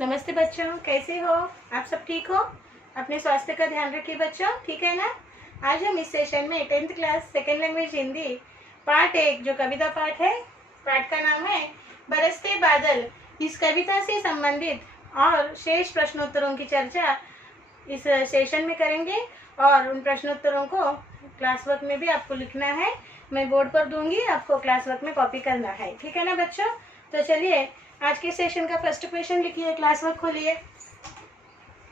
नमस्ते बच्चों, कैसे हो आप? सब ठीक हो? अपने स्वास्थ्य का ध्यान रखिए बच्चों, ठीक है ना? आज हम इस सेशन में 10th class second language Hindi part 1 जो कविता पाठ है, पाठ का नाम है बरसते बादल। इस कविता से संबंधित और शेष प्रश्नोत्तरों की चर्चा इस सेशन में करेंगे और उन प्रश्नोत्तरों को क्लास वर्क में भी आपको लिखना है। मैं बोर्ड पर दूंगी, आपको क्लास वर्क में कॉपी करना है, ठीक है ना बच्चों? तो चलिए आज के सेशन का फर्स्ट क्वेश्चन लिखिए, क्लास वर्क खोलिए।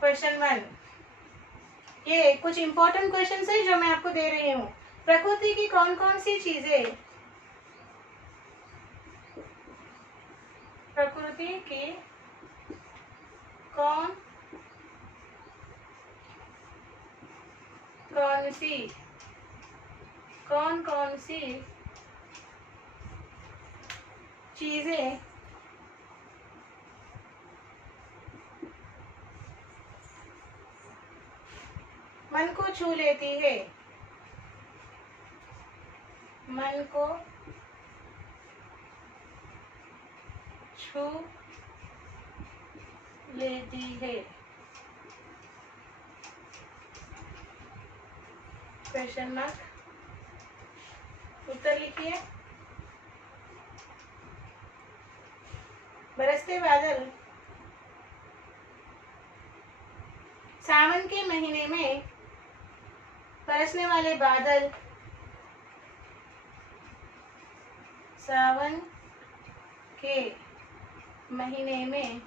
क्वेश्चन 1, ये कुछ इंपॉर्टेंट क्वेश्चन है जो मैं आपको दे रही हूँ। प्रकृति की कौन कौन सी चीजें, प्रकृति की कौन कौन सी चीजें मन को छू लेती है, मन को छू लेती है। क्वेश्चन मार्क, उत्तर लिखिए। बरसते बादल सावन के महीने में बरसने वाले बादल, सावन के महीने में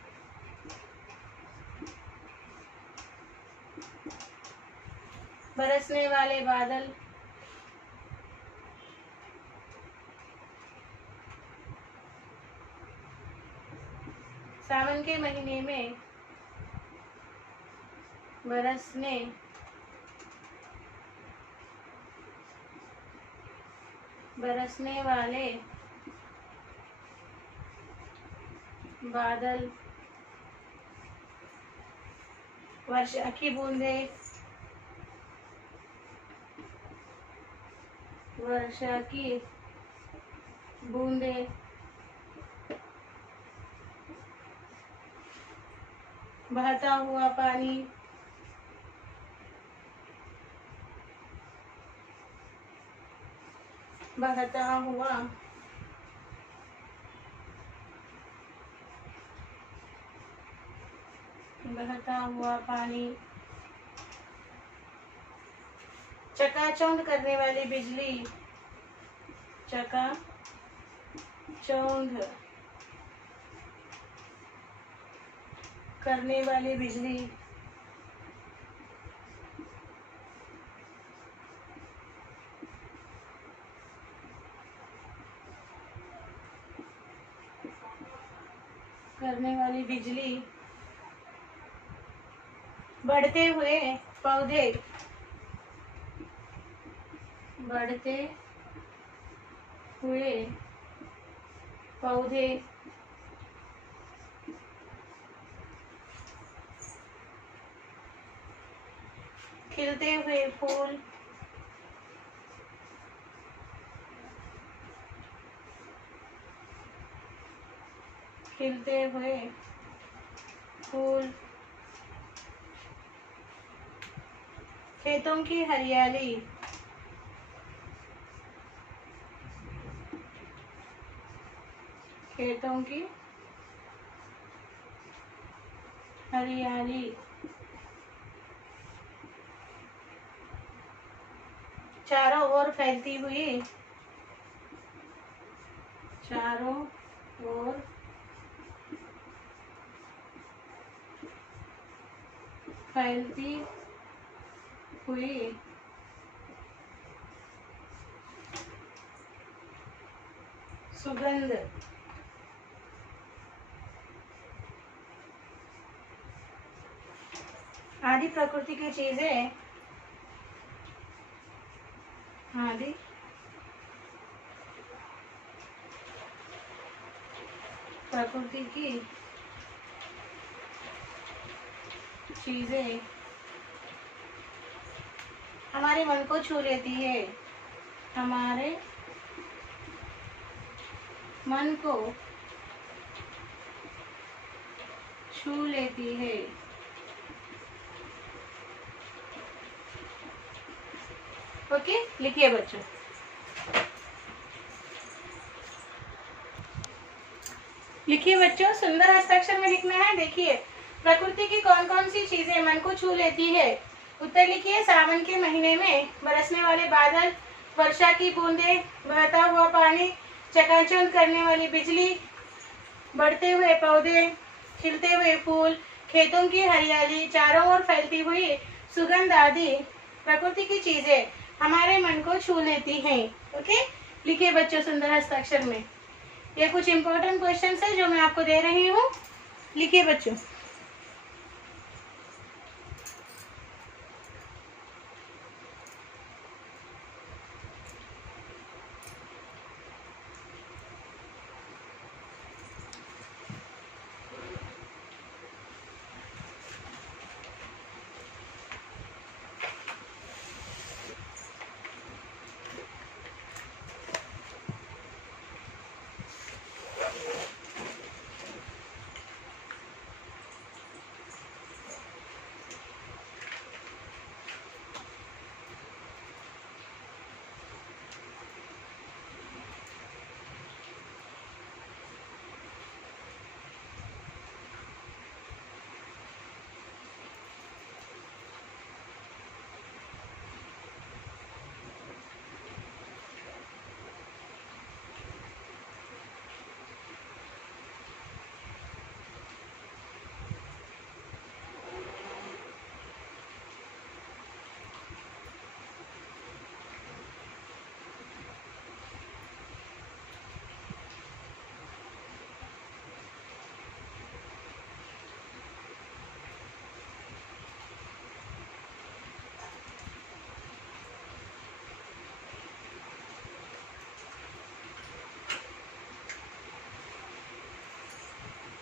बरसने वाले बादल सावन के महीने में बरसने वाले बादल वर्षा की बूंदें, वर्षा की बूंदें बहता हुआ पानी, बहता हुआ पानी, चकाचौंध करने वाली बिजली, चकाचौंध करने वाली बिजली, बढ़ते हुए पौधे, खिलते हुए फूल, खेतों की हरियाली, चारों ओर फैलती हुई सुगंध, आदि प्रकृति की चीजें, आदि प्रकृति की चीजें हमारे मन को छू लेती है, हमारे मन को छू लेती है। ओके, लिखिए बच्चों। लिखिए बच्चों, सुंदर हस्ताक्षर में लिखना है। देखिए, प्रकृति की कौन कौन सी चीजें मन को छू लेती है। उत्तर लिखिए। सावन के महीने में बरसने वाले बादल, वर्षा की बूंदें, बहता हुआ पानी, चकाचौंध करने वाली बिजली, बढ़ते हुए पौधे, खिलते हुए फूल, खेतों की हरियाली, चारों ओर फैलती हुई सुगंध आदि प्रकृति की चीजें हमारे मन को छू लेती हैं। ओके, लिखिए बच्चों सुंदर हस्ताक्षर में। ये कुछ इंपॉर्टेंट क्वेश्चंस है जो मैं आपको दे रही हूँ। लिखिए बच्चों।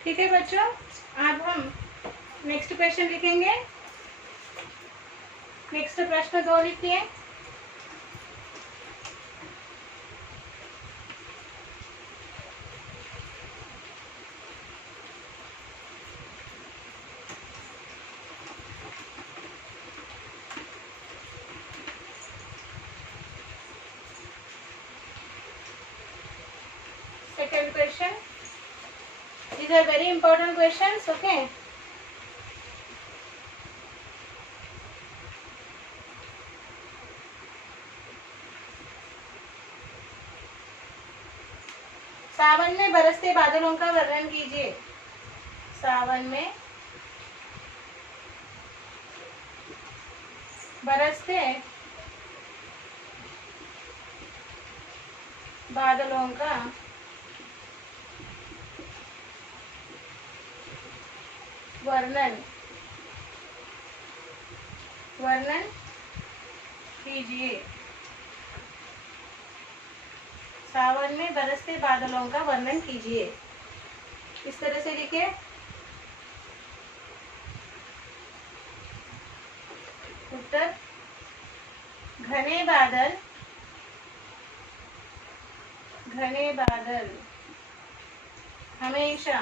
ठीक है बच्चों, अब हम नेक्स्ट क्वेश्चन लिखेंगे। नेक्स्ट प्रश्न 2 लिखिए। Second question. These are very important questions. Okay. सावन में बरसते बादलों का वर्णन कीजिए। सावन में बरसते बादलों का वर्णन कीजिए। सावन में बरसते बादलों का वर्णन कीजिए। इस तरह से लिखिए। उत्तर, घने बादल हमेशा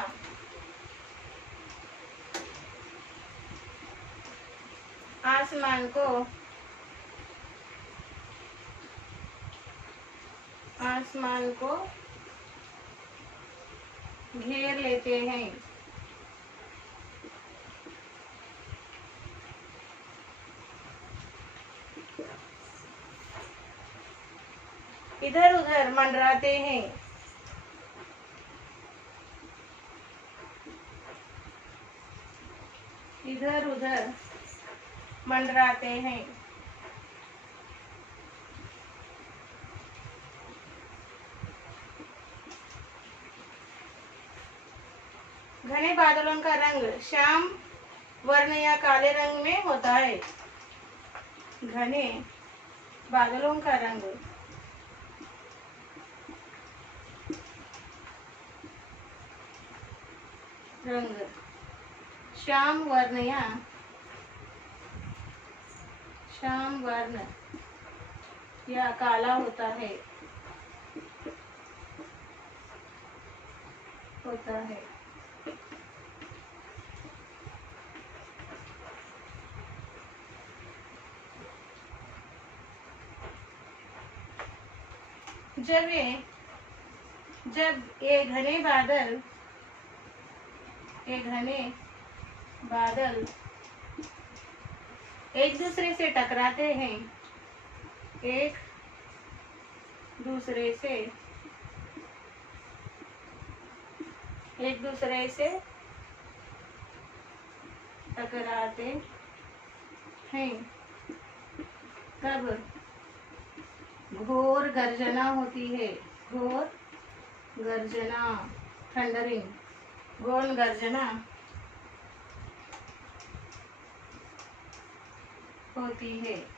आसमान को घेर लेते हैं। इधर उधर मंडराते हैं। इधर उधर मंडराते हैं। घने बादलों का रंग श्याम वर्ण या काले रंग में होता है। घने बादलों का रंग श्याम वर्ण या काला होता है। जब ये घने बादल एक दूसरे से टकराते हैं, एक दूसरे से टकराते हैं, तब घोर गर्जना होती है। घोर गर्जना, थंडरिंग, घोर गर्जना होती है।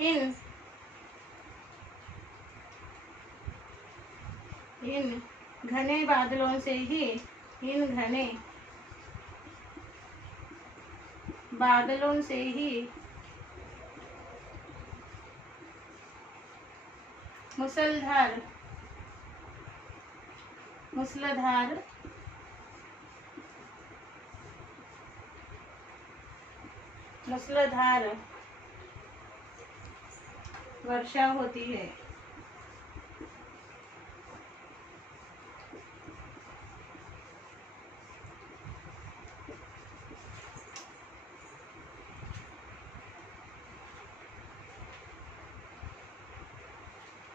इन घने बादलों से ही मूसलाधार वर्षा होती है।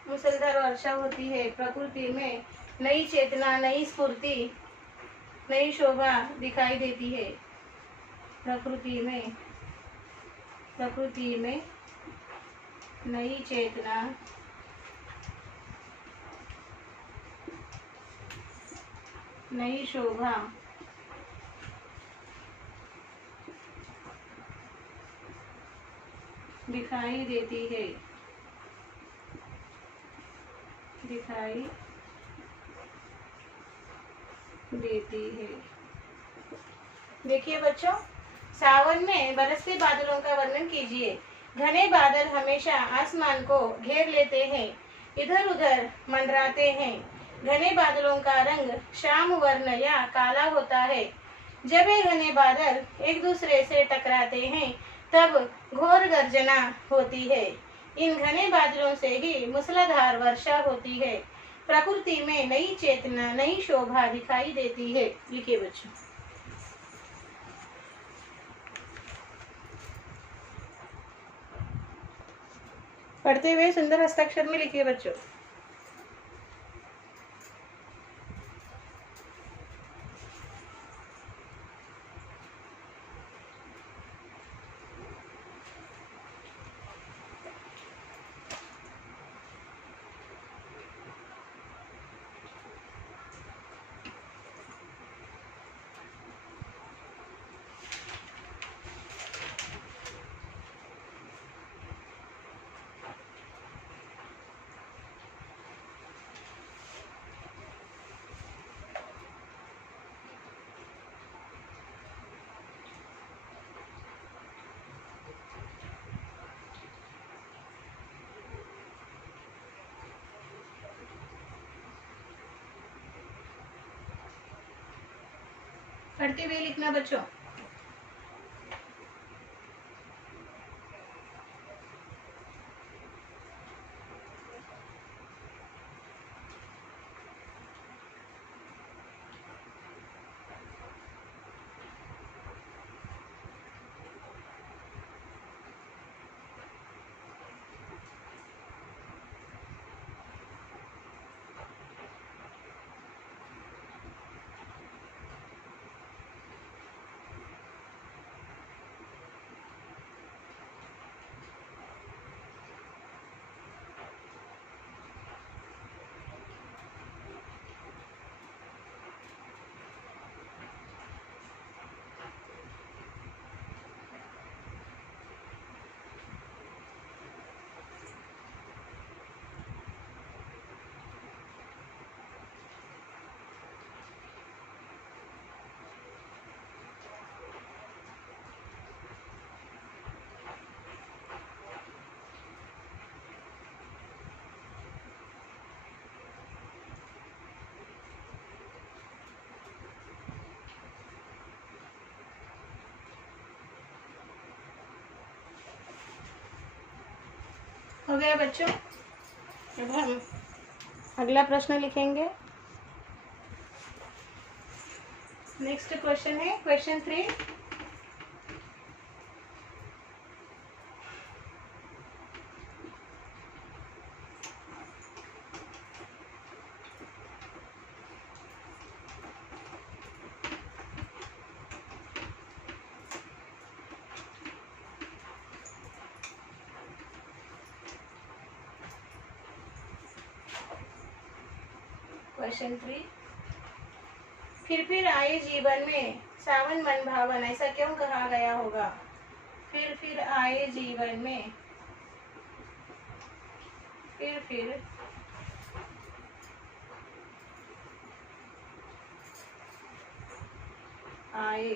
मूसलाधार वर्षा होती है। प्रकृति में नई चेतना, नई स्फूर्ति, नई शोभा दिखाई देती है। प्रकृति में नई चेतना, नई शोभा दिखाई देती है। देखिए बच्चों, सावन में बरसते बादलों का वर्णन कीजिए। घने बादल हमेशा आसमान को घेर लेते हैं, इधर उधर मंडराते हैं। घने बादलों का रंग श्याम वर्ण या काला होता है। जब ये घने बादल एक दूसरे से टकराते हैं, तब घोर गर्जना होती है। इन घने बादलों से ही मूसलाधार वर्षा होती है। प्रकृति में नई चेतना, नई शोभा दिखाई देती है। लिखिए बच्चों। पढ़ते हुए सुंदर हस्ताक्षर में लिखिए बच्चों। पढ़ते हुए लिखना बच्चों। हो गया बच्चों। अब हम अगला प्रश्न लिखेंगे। नेक्स्ट क्वेश्चन है क्वेश्चन 3। क्वेश्चन 3, फिर आए जीवन में सावन मन भावन, ऐसा क्यों कहा गया होगा? फिर आए जीवन में, फिर आए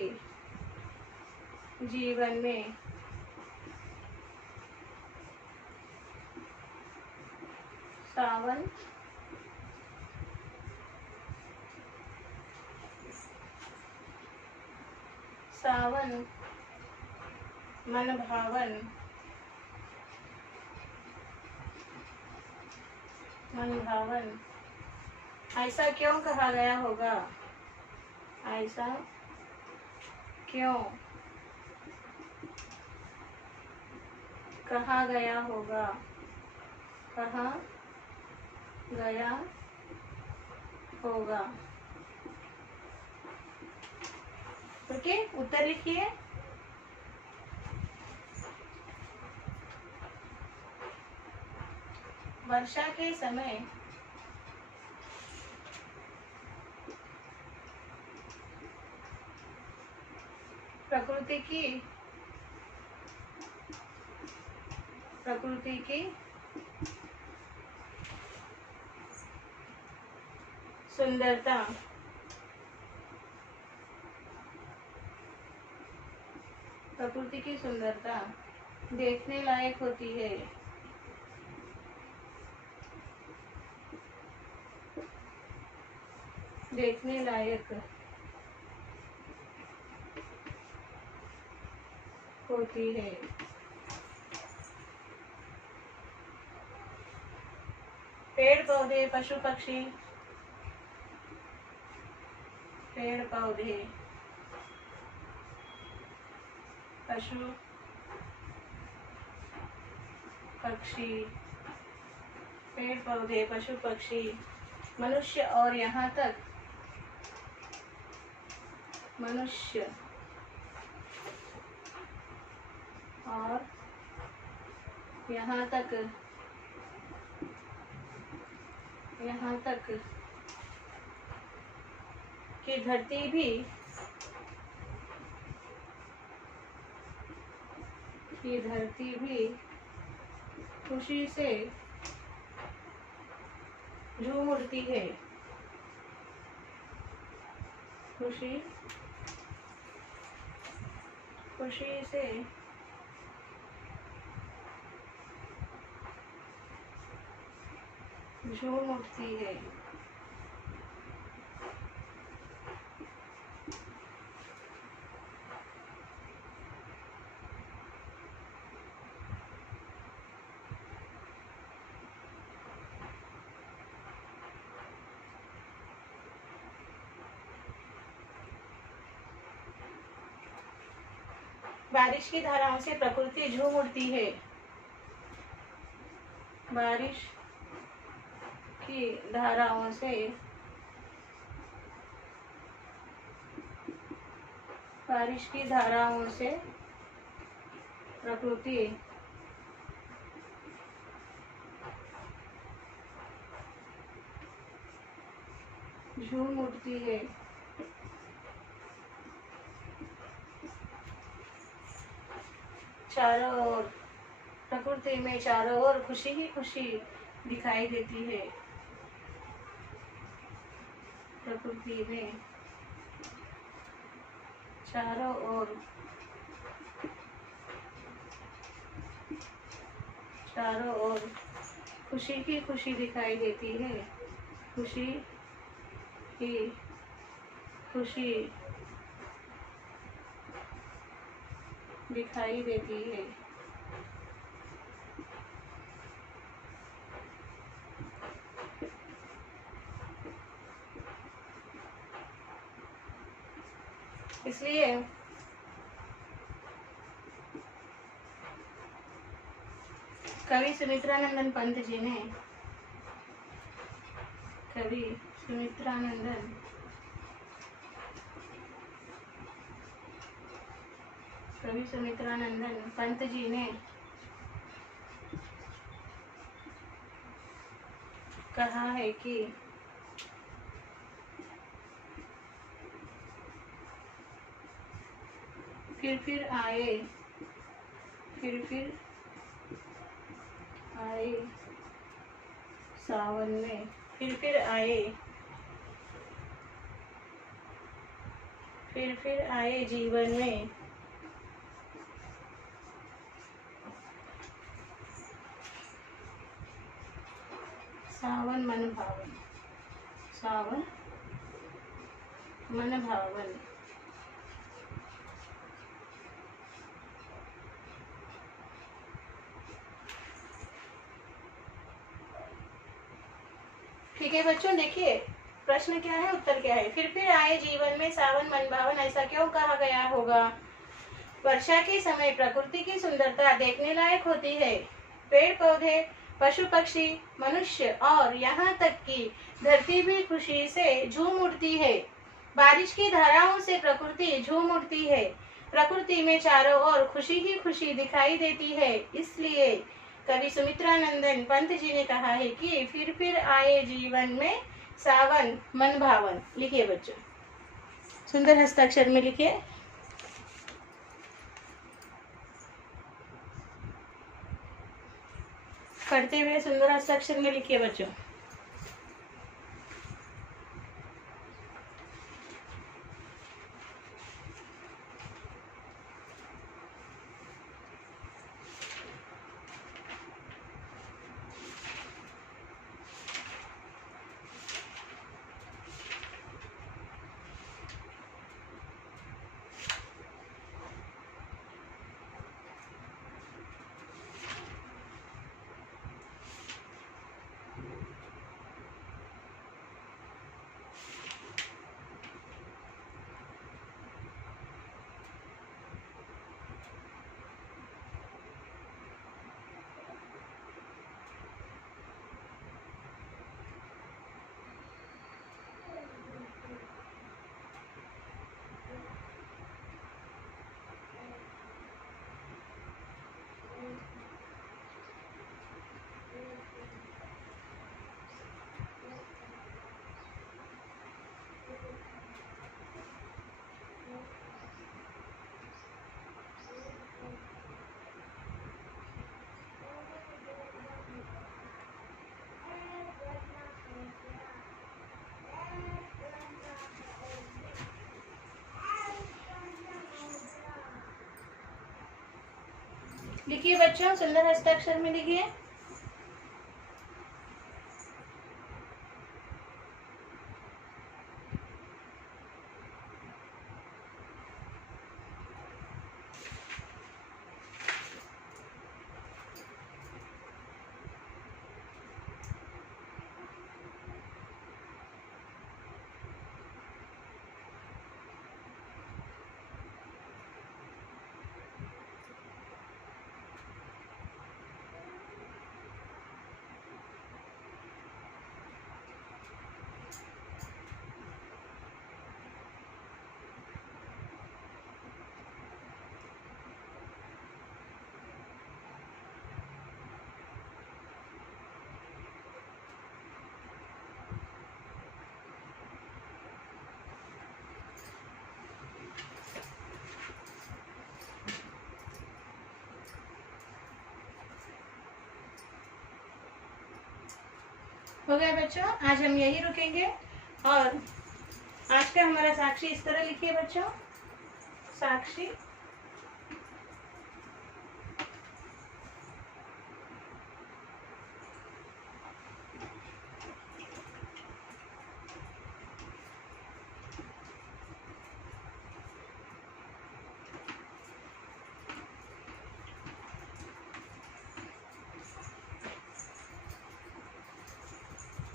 जीवन में सावन मन भावन, ऐसा क्यों कहा गया होगा? ऐसा क्यों कहा गया होगा? कहा गया होगा। ओके, उत्तर लिखिए। वर्षा के समय प्रकृति की सुंदरता देखने लायक होती है। देखने लायक होती है। पेड़ पौधे पशु पक्षी, पेड़ पौधे पशु पक्षी, पेड़ पौधे पशु पक्षी, मनुष्य और यहाँ तक यहाँ तक कि धरती भी खुशी से झूम उठती है। खुशी से झूम उठती है। बारिश की धाराओं से प्रकृति झूम उठती है। बारिश की धाराओं से प्रकृति झूम उठती है। चारों ओर प्रकृति में चारों ओर खुशी ही खुशी दिखाई देती है। प्रकृति में चारों ओर खुशी ही खुशी दिखाई देती है। खुशी ही खुशी दिखाई देती है। इसलिए कवि सुमित्रानंदन पंत जी ने कवि सुमित्रानंदन पंत जी ने कहा है कि फिर आए सावन में, फिर आए जीवन में सावन मन भावन। ठीक है बच्चों, देखिए प्रश्न क्या है, उत्तर क्या है। फिर आए जीवन में सावन मन भावन, ऐसा क्यों कहा गया होगा? वर्षा के समय प्रकृति की सुंदरता देखने लायक होती है। पेड़ पौधे, पशु पक्षी, मनुष्य और यहाँ तक कि धरती भी खुशी से झूम उठती है। बारिश की धाराओं से प्रकृति झूम उठती है। प्रकृति में चारों ओर खुशी ही खुशी दिखाई देती है। इसलिए कवि सुमित्रानंदन पंत जी ने कहा है कि फिर आए जीवन में सावन मन भावन। लिखिए बच्चों, सुंदर हस्ताक्षर में लिखिए। पढ़ते हुए सुंदर हस्ताक्षर में लिखिए बच्चों। लिखिए बच्चों, सुंदर हस्ताक्षर में लिखिए। हो गया बच्चों, आज हम यही रुकेंगे। और आज का हमारा साक्षी इस तरह लिखिए बच्चों। साक्षी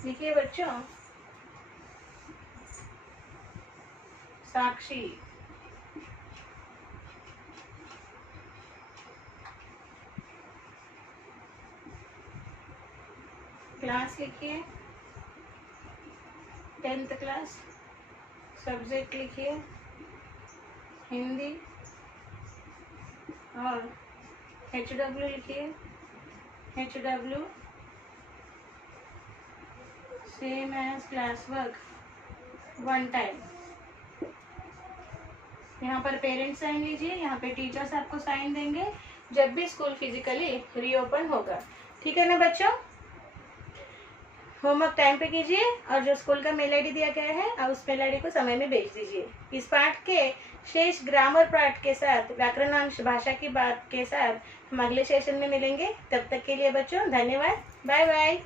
लिखिए बच्चों। साक्षी क्लास लिखिए, 10th क्लास। सब्जेक्ट लिखिए हिंदी, और HW लिखिए, HW same as class work 1 time. यहाँ पर पेरेंट्स साइन लीजिए, यहाँ पे टीचर्स आपको साइन देंगे जब भी स्कूल फिजिकली रीओपन होगा। ठीक है ना बच्चों? होमवर्क टाइम पे कीजिए, और जो स्कूल का मेल आईडी दिया गया है आप उस मेल आईडी को समय में भेज दीजिए। इस पाठ के शेष ग्रामर पाठ के साथ, व्याकरण अंश भाषा की बात के साथ हम अगले सेशन में मिलेंगे। तब तक के लिए बच्चों धन्यवाद, बाय बाय।